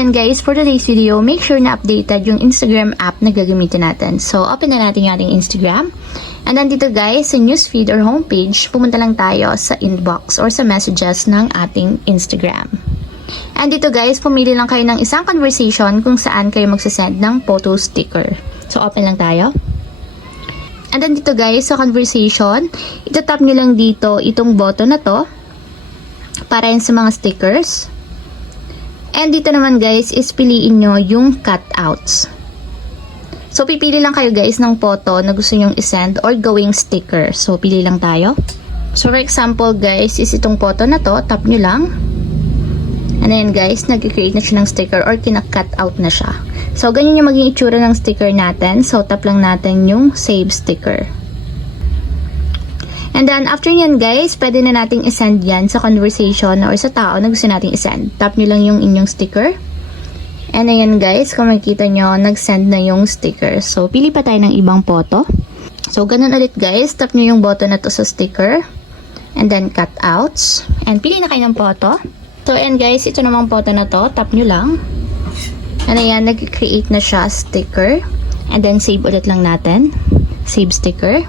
And guys, for today's video, make sure na updated yung Instagram app na gagamitin natin. So, open na natin yung ating Instagram. And then dito guys, sa newsfeed or homepage, pumunta lang tayo sa inbox or sa messages ng ating Instagram. And dito guys, pumili lang kayo ng isang conversation kung saan kayo magsasend ng photo sticker. So, open lang tayo. And then dito guys, sa conversation, itatap nyo lang dito itong button na to para yun sa mga stickers. And dito naman guys, is piliin nyo yung cutouts. So, pipili lang kayo guys ng photo na gusto nyong isend or gawing sticker. So, pili lang tayo. So, for example guys, is itong photo na to, tap nyo lang. And then guys, nag-create na siya ng sticker or kina-cutout na siya. So, ganyan yung maging itsura ng sticker natin. So, tap lang natin yung save sticker. And then, after yan guys, pwede na nating isend yan sa conversation or sa tao na gusto nating isend. Tap nyo lang yung inyong sticker. And ayan guys, kung makikita nyo, nag-send na yung sticker. So, pili pa tayo ng ibang photo. So, ganun ulit guys, tap nyo yung button na to sa sticker. And then, cutouts. And pili na kayo ng photo. So, ayan guys, ito namang photo na to, tap nyo lang. And ayan, nag-create na siya sticker. And then, save ulit lang natin. Save sticker.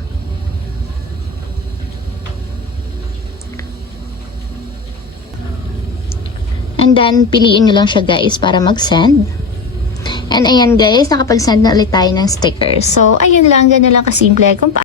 And then, piliin nyo lang siya guys para mag-send. And ayan guys, nakapag-send na ulit tayo ng sticker. So, ayun lang, ganun lang kasimple kung